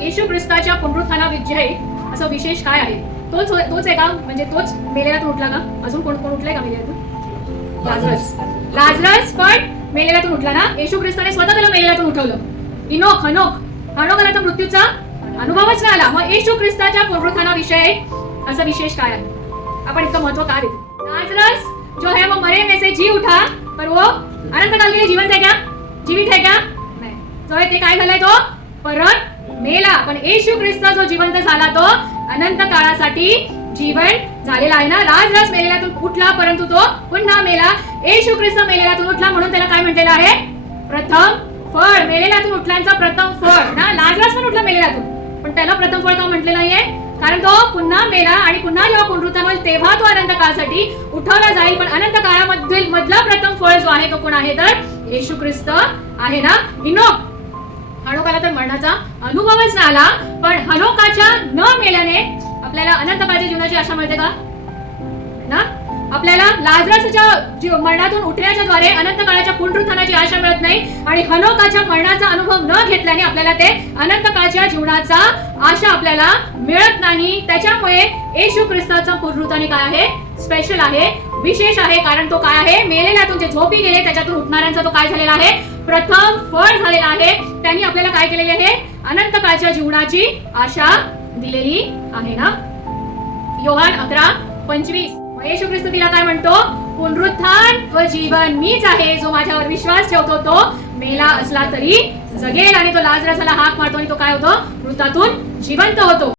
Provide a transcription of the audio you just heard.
येशू ख्रिस्ताच्या पुनरुत्थानाविषयी असं विशेष काय आहे? तोच आहे का? म्हणजे तोच मेलेल्यातून उठला का? अजून कोण उठलाय का मेलेल्यातून? लाजरस पण मेलेल्यातून उठला ना. येशू ख्रिस्ताने स्वतः त्याला मेलेल्यातून उठवलं. हनोकाला तर मृत्यूचा अनुभवच नाही आला. मग येशू ख्रिस्ताच्या पुनरुत्थानाविषयी असं विशेष काय आहे? अपन इसका महत्व क्या देते? लाजरस जो है वो मरे में से जी उठा, पर वो अनंत काल के लिए जीवित है क्या? नहीं. जो है ते काय झालाय? तो परत मेला. पण येशू ख्रिस्त जो जिवंत झाला तो अनंत काळासाठी जीवन झालेला आहे ना. लाजरस मेलेल्यातून उठला परंतु तो पुन्हा मेला. येशू ख्रिस्त मेलेल्यातून उठला म्हणून त्याला काय म्हटलेलं आहे? प्रथम फळ. मेलेल्यातून उठल्यांचा प्रथम फळ ना. लाजरस पण उठला मेलेल्यातून, पण त्याला प्रथम फळ का म्हटले नाहीये? कारण तो पुन्हा मेला आणि पुन्हा जेव्हा पुनरुत्थान होईल तेव्हा तो अनंत काळासाठी उठवला जाईल. पण अनंत काळामधील मधला प्रथम फळ जो आहे तो कोण आहे? तर येशू ख्रिस्त आहे ना. हनोकाला तर मरणाचा अनुभवच नाही आला, पण हनोकाच्या न मेल्याने आपल्याला अनंत काळाच्या जीवनाची आशा मिळते का? ना. आपल्याला लाजरसच्या मरणातून उठण्याच्या द्वारे अनंत काळाच्या पुनरुत्थानाची आशा मिळत नाही, आणि हनोकाच्या मरणाचा अनुभव न घेतल्याने आपल्याला ते अनंत काळाच्या जीवनाचा आशा आपल्याला मिळत नाही. त्याच्यामुळे येशू ख्रिस्ताचा पुनरुत्थान काय आहे? स्पेशल आहे, विशेष आहे. कारण तो काय आहे? मेलेल्यातून जे झोपी गेले त्याच्यातून उठणाऱ्यांचा तो काय झालेला आहे? प्रथम फळ झालेला आहे. त्यांनी आपल्याला काय केलेले आहे? अनंत काळाच्या जीवनाची आशा दिलेली आहे ना. योहान 11:25. येशू ख्रिस्त तिला काय म्हणतो? पुनरुत्थान व जीवन मीच आहे. जो माझ्यावर विश्वास ठेवतो तो मेला असला तरी जगेल. आणि तो लाजरसला हाक मारतो आणि तो काय होतो? मृतातून जिवंत होतो.